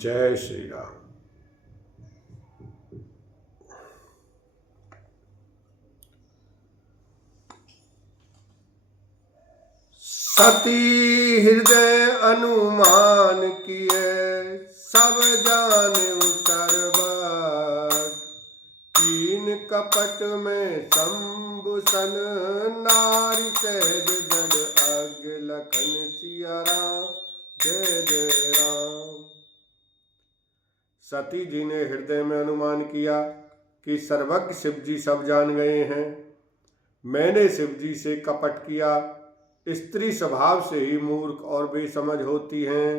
जय श्री राम। सती हृदय अनुमान किए, सब जाने सर्वज्ञ। कीन कपट में शंभुसन, नारी सहज जड़ अज्ञ। लखन सिया राम, जय जय राम। सती जी ने हृदय में अनुमान किया कि सर्वज्ञ शिव जी सब जान गए हैं। मैंने शिव जी से कपट किया। स्त्री स्वभाव से ही मूर्ख और बेसमझ होती हैं।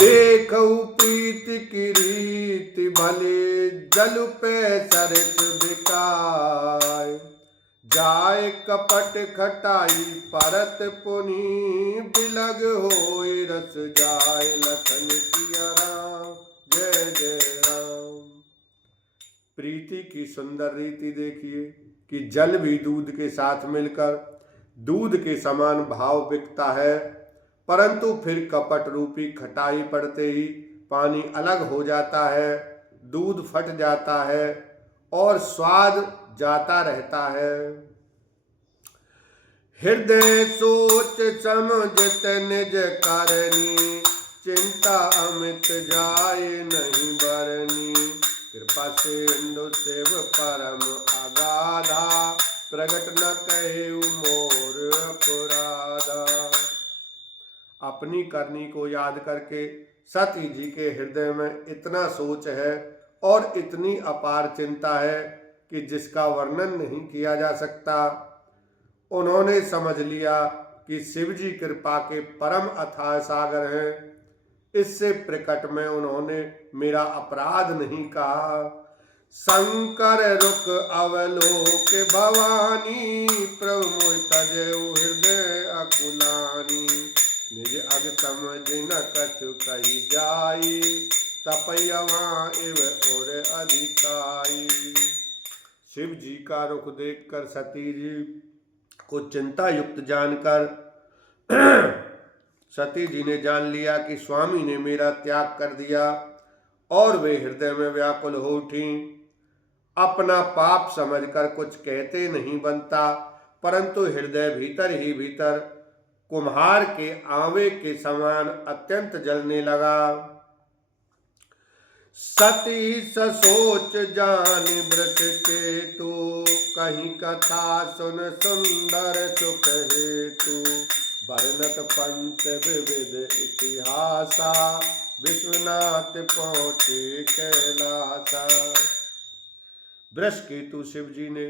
देखऊ प्रीति की रीति भले, जल पे सरस बिकाय। जाय कपट खटाई परत पुनि, बिलग होय रस जाय। लखन सिया राम, जय जय राम। प्रीति की सुंदर रीति देखिए कि जल भी दूध के साथ मिलकर दूध के समान भाव बिकता है, परंतु फिर कपट रूपी खटाई पड़ते ही पानी अलग हो जाता है, दूध फट जाता है और स्वाद जाता रहता है। हृदय सोच समझत निज करनी, चिंता अमित जाय नहीं बरनी। कृपा सिंधु शिव परम अगाधा, प्रगट न कहे मोर अपराधा। अपनी करनी को याद करके सती जी के हृदय में इतना सोच है और इतनी अपार चिंता है कि जिसका वर्णन नहीं किया जा सकता। उन्होंने समझ लिया कि शिव जी कृपा के परम अथाह सागर हैं। इससे प्रकट में उन्होंने मेरा अपराध नहीं कहा। शंकर रुक अवलोक भवानी, प्रभु मोहि तजहु हृदय अकुलानी। निज अग समझ न कछु कही जाई, तपयवा इव और अधिकाई। शिव जी का रुख देखकर सती जी को चिंता युक्त जानकर सती जी ने जान लिया कि स्वामी ने मेरा त्याग कर दिया और वे हृदय में व्याकुल हो उठी। अपना पाप समझकर कुछ कहते नहीं बनता, परंतु हृदय भीतर ही भीतर कुम्हार के आंवे के समान अत्यंत जलने लगा। सती ससोच जान वृष के तू, कहीं कथा सुन सुंदर सुख हेतु। वर्णत पंत विविध इतिहासा, विश्वनाथ पहुँचे कैलासा। वृषकेतु शिव जी ने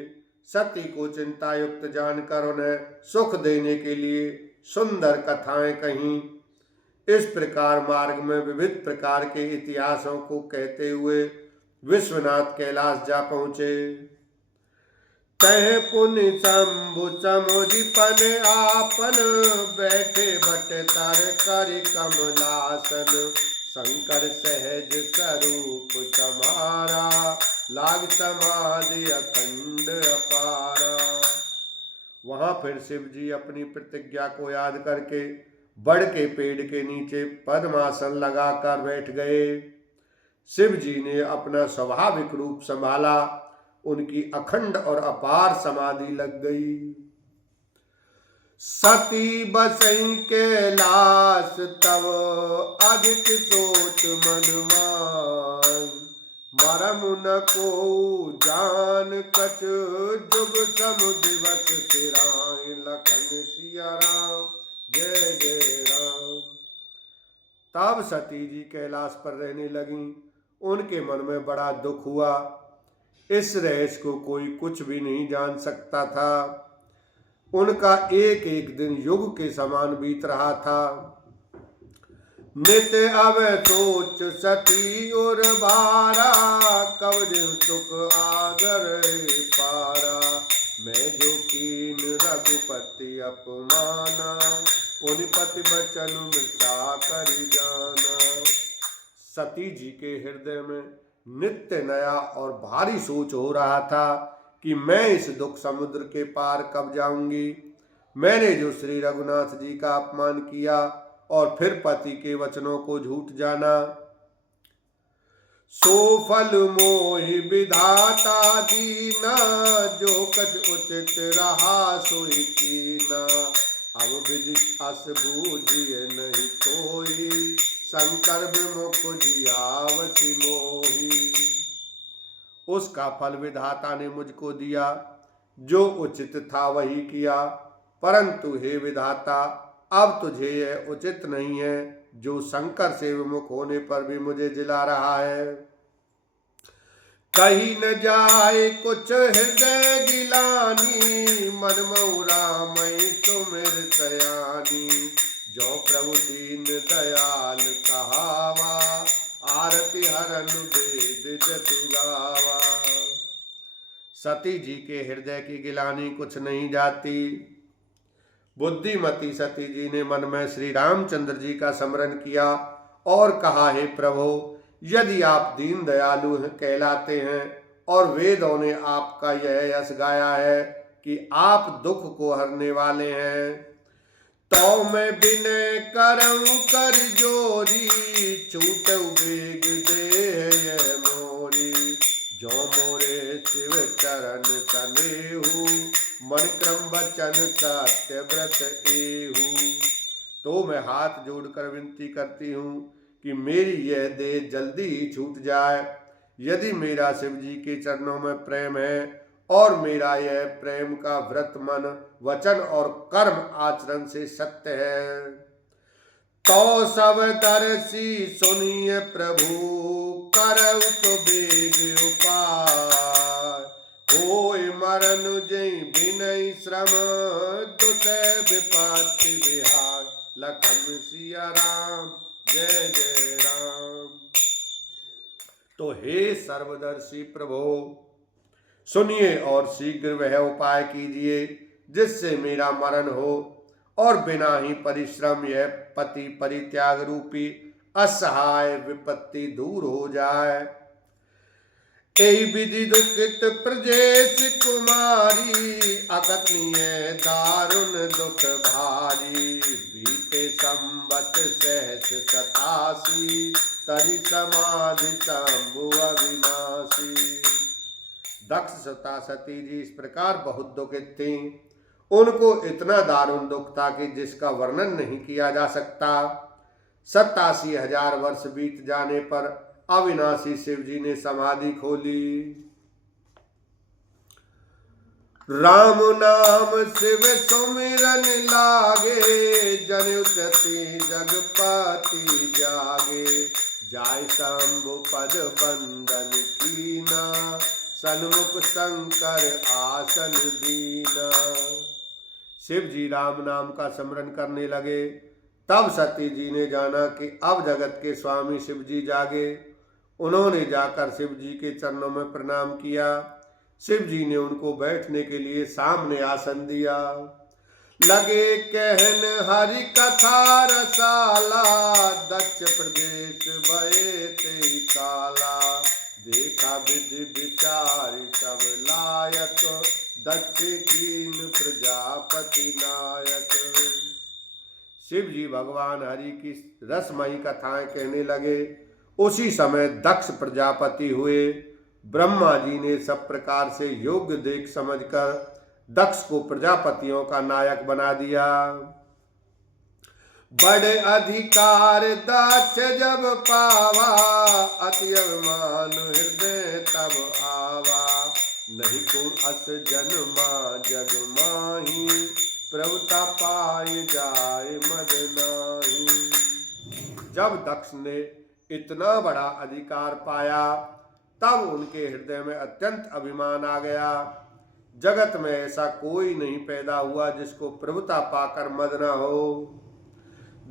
सती को चिंता युक्त जानकर उन्हें सुख देने के लिए सुंदर कथाएं कहीं। इस प्रकार मार्ग में विविध प्रकार के इतिहासों को कहते हुए विश्वनाथ कैलाश जा पहुंचे। तह पुनि शंभु समुझि पन आपन, बैठे भट तर कर कमलासन। शंकर सहज स्वरूप समारा, लाग समाधि अखंड अपारा। वहां फिर शिव जी अपनी प्रतिज्ञा को याद करके बड़ के पेड़ के नीचे पद्मासन लगाकर बैठ गए। शिव जी ने अपना स्वाभाविक रूप संभाला, उनकी अखंड और अपार समाधि लग गई। सती बसई कैलाश तब, अधिक सोच मन मान। मरम न को जान कछ, जुग सम दिवस सिराय। लखन सिया राम, जय जय राम। तब सती जी कैलाश पर रहने लगी। उनके मन में बड़ा दुख हुआ। इस रहस्य को कोई कुछ भी नहीं जान सकता था। उनका एक एक दिन युग के समान बीत रहा था। नित अब सोच सती और भारा, कब सुख आगर पारा। मैं जो कीन रघुपति अपमाना, पुनिपति बचन मृषा कर जाना। सती जी के हृदय में नित्य नया और भारी सोच हो रहा था कि मैं इस दुख समुद्र के पार कब जाऊंगी। मैंने जो श्री रघुनाथ जी का अपमान किया और फिर पति के वचनों को झूठ जाना। सो फल मोहि विधाता दीना, जो कछ उचित रहा सोई कीना। अब विधि अस बूझिए नहीं कोई, शंकर विमुख जियावसी मोही। उसका फल विधाता ने मुझको दिया, जो उचित था वही किया, परंतु हे विधाता अब तुझे यह उचित नहीं है जो शंकर से विमुख होने पर भी मुझे जिला रहा है। कहीं न जाए कुछ हृदय गिलानी, मन मऊ रामई सुमिर दयानी। जो प्रभु दीन दयाल कहावा, आरती हरन वेद जसु गावा। सती जी के हृदय की गिलानी कुछ नहीं जाती। बुद्धिमती सती जी ने मन में श्री रामचंद्र जी का स्मरण किया और कहा, हे प्रभु, यदि आप दीन दयालु कहलाते हैं और वेदों ने आपका यह यश गाया है कि आप दुख को हरने वाले हैं, तो मैं विनय करऊं कर जोरी। छूट वेग दे मोरी, जो मोरे शिव चरण सनेहु। मन क्रम वचन सत्य व्रत एहु। तो मैं हाथ जोड़कर विनती करती हूँ कि मेरी यह देह जल्दी ही छूट जाए। यदि मेरा शिव जी के चरणों में प्रेम है और मेरा यह प्रेम का व्रत मन वचन और कर्म आचरण से सत्य है, तो सब दर्शी सुनिए प्रभु, करऊ सुबेग उपाय। होय मरण जय विनय श्रम, दुसै विपत्ति विहार। लखन सिया राम जय जय राम। तो हे सर्वदर्शी प्रभु, सुनिए और शीघ्र वह उपाय कीजिए जिससे मेरा मरण हो और बिना ही परिश्रम यह पति परित्याग रूपी असहाय विपत्ति दूर हो जाए। ऐ विधि दुखित प्रजेश कुमारी, अकथनीय दारुण दुख भारी। बीते संवत सहस 87, तरि समाधि शंभु अविनाशी। दक्ष सता सती जी इस प्रकार बहुत दुखित थी। उनको इतना दारुण दुख था कि जिसका वर्णन नहीं किया जा सकता। 87,000 वर्ष बीत जाने पर अविनाशी शिव जी ने समाधि खोली। राम नाम शिव सुमिरन लागे, जन उचती जगपति जागे। जाय शंभु पद बंदन कीना, सन्मुख शंकर आसन दीना। शिव जी राम नाम का स्मरण करने लगे। तब सती जी ने जाना कि अब जगत के स्वामी शिव जी जागे। उन्होंने जाकर शिव जी के चरणों में प्रणाम किया। शिव जी ने उनको बैठने के लिए सामने आसन दिया। लगे कहन हरि कथा रसाला, दक्ष प्रदेश भये ते काला। देखा विधि विचार सब लायक, दक्ष कीन प्रजापति नायक। शिव जी भगवान हरि की रसमयी कथाएं कहने लगे। उसी समय दक्ष प्रजापति हुए। ब्रह्मा जी ने सब प्रकार से योग्य देख समझकर दक्ष को प्रजापतियों का नायक बना दिया। बड़े अधिकार दक्ष जब पावा, अति अभिमान हृदय तब आवा। नहीं को अस जन्मा जग माही, प्रभुता पाए जाए मद नाही। जब दक्ष ने इतना बड़ा अधिकार पाया तब उनके हृदय में अत्यंत अभिमान आ गया। जगत में ऐसा कोई नहीं पैदा हुआ जिसको प्रभुता पाकर मद न हो।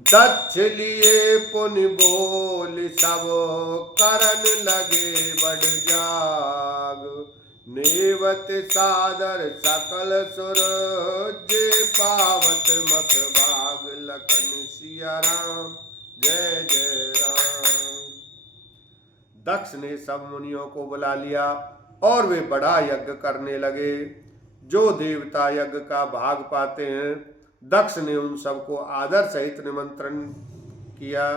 दक्ष लिए पुनि बोल सब, करन लगे बड़ जाग। नेवत सादर सकल सुर, जे पावत मत भाग। लखन सिया राम जय जय राम। दक्ष ने सब मुनियों को बुला लिया और वे बड़ा यज्ञ करने लगे। जो देवता यज्ञ का भाग पाते हैं दक्ष ने उन सबको आदर सहित निमंत्रण किया।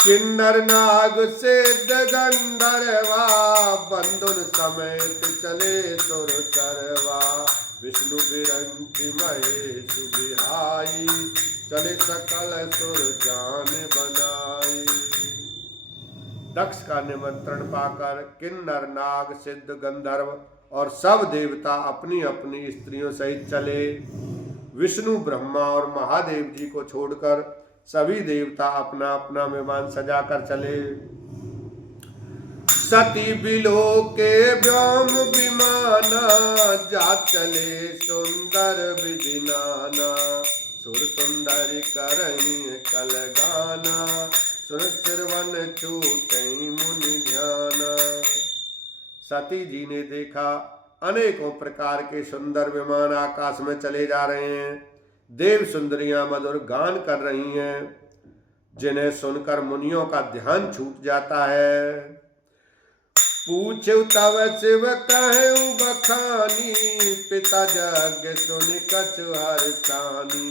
किन्नर नाग सिद्ध गंधर्वा बंधुन समेत चले सुर सरवा। विष्णु बिरंची महेश बिहाई चले सकल सुर जान बनाई। दक्ष का निमंत्रण पाकर किन्नर नाग सिद्ध गंधर्व और सब देवता अपनी अपनी स्त्रियों सहित चले। विष्णु ब्रह्मा और महादेव जी को छोड़कर सभी देवता अपना अपना विमान सजाकर चले। सती बिलो के व्योम विमाना जा चले सुंदर विधि नाना। सुर सुंदर करही कल गाना सुर सिरवन छूटई मुनि ध्याना। सती जी ने देखा अनेकों प्रकार के सुंदर विमान आकाश में चले जा रहे हैं। देव सुंदरियां मधुर गान कर रही हैं, जिन्हें सुनकर मुनियों का ध्यान छूट जाता है। पूछो तव शिव कहूं बखानी पिता जग सुन कछु हर कानी।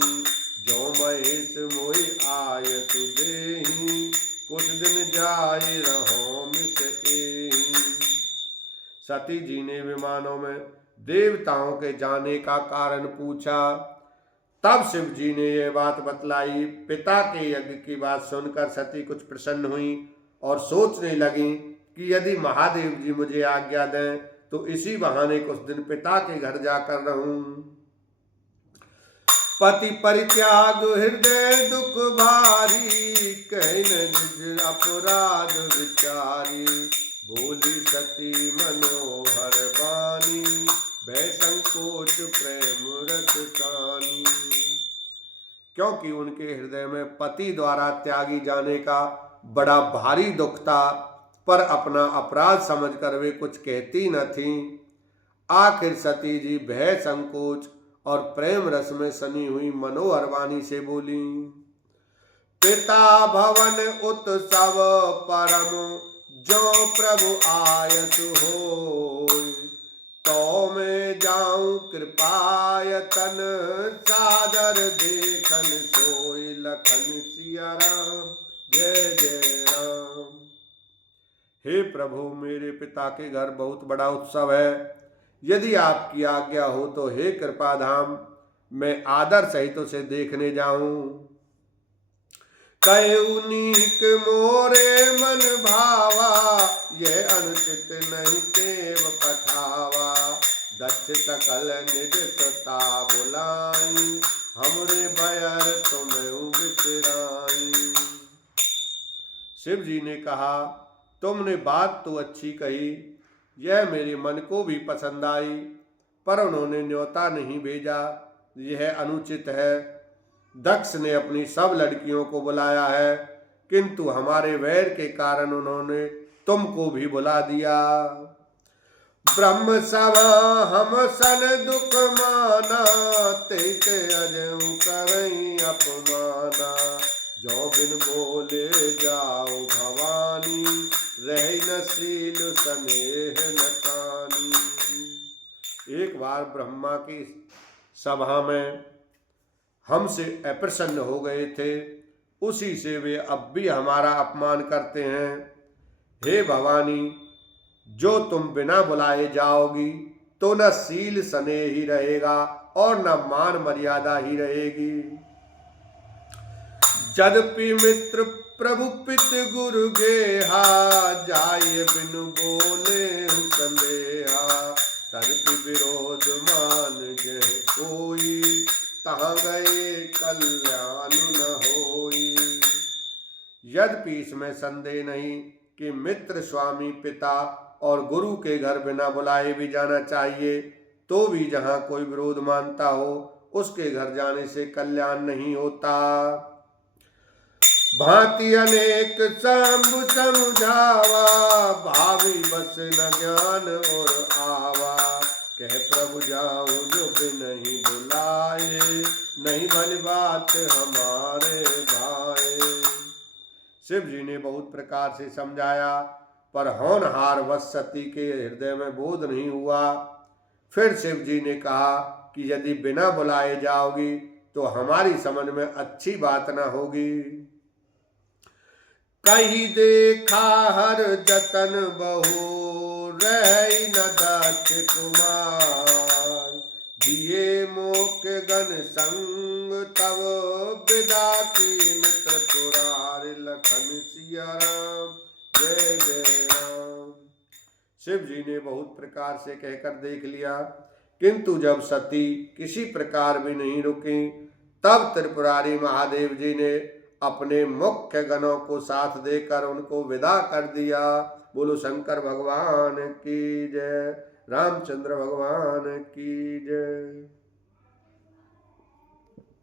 जो महेश मोहि आय सुदेही कुछ दिन जाय रहो मिस एही। सती जी ने विमानों में देवताओं के जाने का कारण पूछा। तब शिव जी ने यह बात बतलाई। पिता के यज्ञ की बात सुनकर सती कुछ प्रसन्न हुई और सोचने लगी कि यदि महादेव जी मुझे आज्ञा दें तो इसी बहाने कुछ दिन पिता के घर जाकर रहूं। पति परित्याग हृदय दुख भारी कहन निज अपराध विचारी। बोली सती मनोहर बानी भय संकोच प्रेम रस कानी। क्योंकि उनके हृदय में पति द्वारा त्यागी जाने का बड़ा भारी दुख था, पर अपना अपराध समझकर वे कुछ कहती न थीं। आखिर सती जी भय संकोच और प्रेम रस में सनी हुई मनोहर वाणी से बोली। पिता भवन उत्सव परम जो प्रभु आयसु होय। तो मैं जाऊं कृपायतन सादर देखन सोई। लखन सिया राम जय जय राम। हे प्रभु, मेरे पिता के घर बहुत बड़ा उत्सव है। यदि आपकी आज्ञा हो तो हे कृपाधाम मैं आदर सहित उसे देखने जाऊं। कयुनीक मोरे मन भावा यह अनुचित नहीं तेव पठावा। दक्ष सकल निज सता बुलाई हमरे बयर तुम्हें बिसराई। शिव जी ने कहा, तुमने बात तो अच्छी कही, यह मेरे मन को भी पसंद आई, पर उन्होंने न्योता नहीं भेजा, यह अनुचित है। दक्ष ने अपनी सब लड़कियों को बुलाया है, किंतु हमारे वैर के कारण उन्होंने तुमको भी बुला दिया। ब्रह्म सभा हम सन दुख माना ते अजऊ करई अपमाना। जो बिन बोले जाओ भवानी रह न शील स्नेह न कानी। एक बार ब्रह्मा की सभा में हमसे अप्रसन्न हो गए थे, उसी से वे अब भी हमारा अपमान करते हैं। हे भवानी, जो तुम बिना बुलाए जाओगी तो न शील स्नेह ही रहेगा और न मान मर्यादा ही रहेगी। जदपि मित्र प्रभु पित गुरु गेहा जाय बिनु बोले संदेहा। तदपि विरोध मान जह कोई तहाँ गए कल्याण न होई। यद्यपि इसमें संदेह नहीं कि मित्र स्वामी पिता और गुरु के घर बिना बुलाए भी जाना चाहिए, तो भी जहाँ कोई विरोध मानता हो उसके घर जाने से कल्याण नहीं होता। भांति अनेक शंभु समझावा भावी बस न ज्ञान और आवा। कह प्रभु जाऊं जो बिन नहीं बुलाए नहीं भली बात हमारे भाई। शिव जी ने बहुत प्रकार से समझाया, पर होनहार वश सती के हृदय में बोध नहीं हुआ। फिर शिव जी ने कहा, कि यदि बिना बुलाए जाओगी तो हमारी समझ में अच्छी बात ना होगी। कहीं देखा हर जतन बहु रही न दक्ष कुमार, दिए मोक गण संग तब विदा की मित्र पुरार, लखन सिया राम जय जय राम। शिव जी ने बहुत प्रकार से कहकर देख लिया, किंतु जब सती किसी प्रकार भी नहीं रुकी, तब त्रिपुरारी महादेव जी ने अपने मुख्य गणों को साथ देकर उनको विदा कर दिया। बोलो शंकर भगवान की जय, रामचंद्र भगवान की जय।